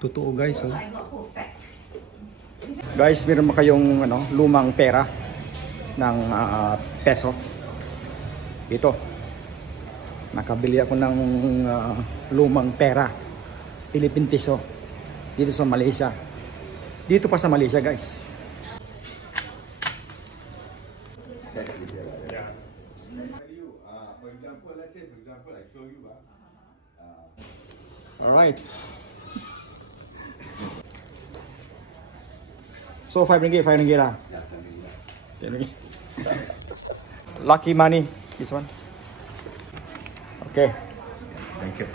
Totoo guys, oh. Guys, meron ba kayong lumang pera ng peso? Ito. Nakabili ako ng lumang pera, Philippine peso, dito sa Malaysia. Dito pa sa Malaysia, guys. Alright. So 5 ringgit lah. Lucky money, this one. Okay. Thank you.